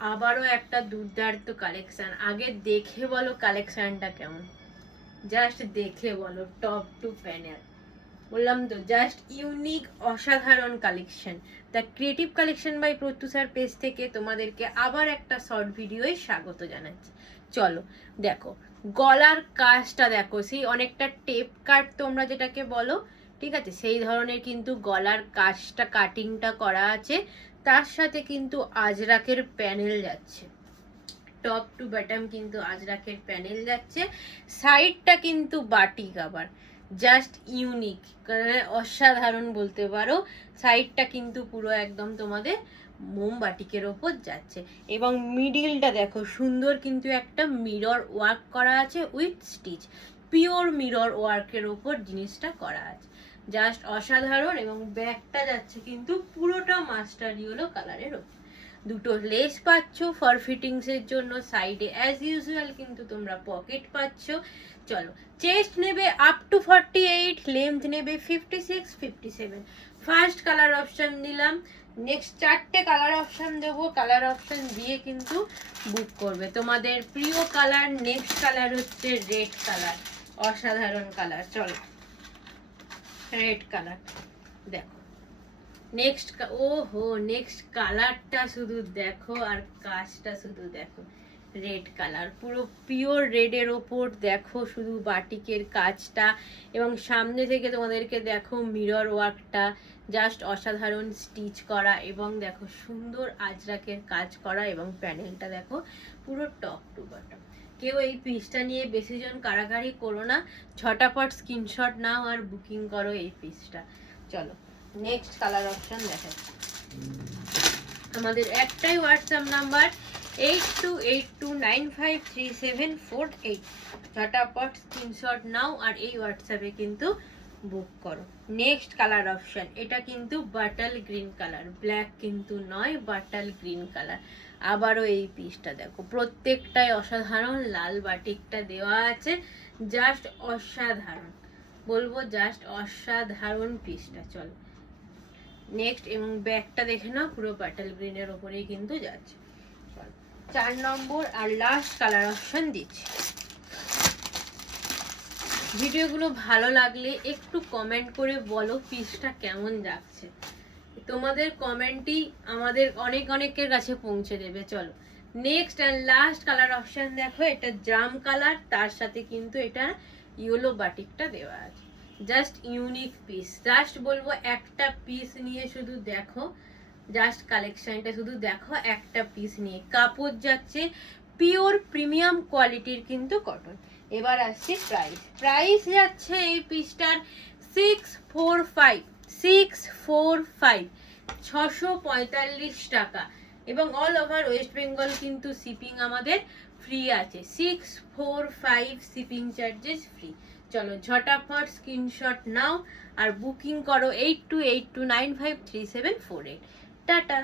আবারও একটা দুর্দান্ত কালেকশন। আগে দেখে বলো কালেকশনটা কেমন, জাস্ট দেখে বলো। টপ টু প্যানেল, বললাম তো জাস্ট ইউনিক অসাধারণ collection. The creative collection by প্রত্যুষার পেজ থেকে তোমাদেরকে আবার একটা শর্ট ভিডিওয় স্বাগত জানাচ্ছি। চলো দেখো, গলার কাজটা দেখো, সেই অনেকটা টেপ কাট তোমরা যেটাকে বলো, ঠিক আছে, সেই ধরনের কিন্তু গলার কাজটা, কাটিংটা করা আছে। তার সাথে কিন্তু আজরাকের প্যানেল যাচ্ছে, টপ টু বটম কিন্তু আজরাকের প্যানেল যাচ্ছে। সাইডটা কিন্তু বাটিক, আবার জাস্ট ইউনিক, অসাধারণ বলতে পারো। সাইডটা কিন্তু পুরো একদম তোমাদের মোমবাটিকের ওপর যাচ্ছে, এবং মিডিলটা দেখো সুন্দর কিন্তু একটা মিরর ওয়ার্ক করা আছে উইথ স্টিচ, পিওর মিরর ওয়ার্কের ওপর জিনিসটা করা আছে, জাস্ট অসাধারণ। এবং ব্যাগটা যাচ্ছে কিন্তু পুরোটা মাস্টার ইয়েলো কালারের ওপর। দুটো লেস পাচ্ছ ফর ফিটিংস এর জন্য, সাইডে অ্যাজ ইউজুয়াল কিন্তু তোমরা পকেট পাচ্ছ। চলো, চেস্ট নেবে আপ টু 48, লেন্থ নেবে 56, 57। ফার্স্ট কালার অপশন দিলাম, নেক্সট চারটে কালার অপশন দেবো। কালার অপশন দিয়ে কিন্তু বুক করবে। তোমাদের প্রিয় কালার, নেক্সট কালার হচ্ছে রেড কালার, অসাধারণ কালার। চলো, রেড কালার দেখো। নেক্সট, ওহো, নেক্সট কালারটা শুধু দেখো, আর কাজটা শুধু দেখো। রেড কালার, পুরো পিওর রেডের ওপর দেখো শুধু বাটিকের কাজটা, এবং সামনে থেকে তোমাদেরকে দেখো মিরর ওয়ার্কটা, জাস্ট অসাধারণ স্টিচ করা, এবং দেখো সুন্দর আজরাকের কাজ করা, এবং প্যানেলটা দেখো পুরো টপ টু বটম। কেউ এই পিসটা নিয়ে বেশিজন কাড়াকাড়ি করো না, ঝটাপট স্ক্রিনশট নাও আর বুকিং করো এই পিসটা। চলো, নেক্সট কালার অপশন দেখাচ্ছি। আমাদের একটাই হোয়াটসঅ্যাপ নাম্বার 8282953748, ঝটাপট স্ক্রিনশট নাও আর এই হোয়াটসঅ্যাপে কিন্তু বুক করো। নেক্সট কালার অপশন, এটা কিন্তু বাটাল গ্রিন কালার, ব্ল্যাক কিন্তু নয়, বাটাল গ্রিন কালার। আবারও এই পিসটা দেখো, প্রত্যেকটাই অসাধারণ, লাল বাটিকটা দেওয়া আছে, জাস্ট অসাধারণ বলবো, জাস্ট অসাধারণ পিসটা। চলো নেক্সট, এবং ব্যাগটা দেখে নাও, পুরো বাটাল গ্রিনের ওপরেই কিন্তু যাচ্ছে। 4 নম্বর আর লাস্ট কালার অপশন দিচ্ছি। ভিডিওগুলো ভালো লাগলে একটু কমেন্ট করে বলো পিসটা কেমন যাচ্ছে। তোমাদের কমেন্টই আমাদের অনেকের কাছে পৌঁছে দেবে। চলো next and last colour option দেখো, এটা জাম কালার, তার সাথে কিন্তু এটা ইয়েলো বাটিকটা দেওয়া আছে, জাস্ট ইউনিক পিস। জাস্ট বলবো একটা পিস নিয়ে শুধু দেখো, জাস্ট কালেকশনটা শুধু দেখো একটা পিস নিয়ে। কাপড় যাচ্ছে পিওর প্রিমিয়াম কোয়ালিটির কিন্তু কটন। এবার আসছে প্রাইস। প্রাইস যাচ্ছে এই পিসটার 645 645 টাকা, এবং অল ওভার ওয়েস্ট বেঙ্গল কিন্তু শিপিং আমাদের ফ্রি আছে। 645 শিপিং চার্জেস ফ্রি। চলো ঝটাফট স্ক্রিনশট নাও আর বুকিং করো 8282953748। টাটা।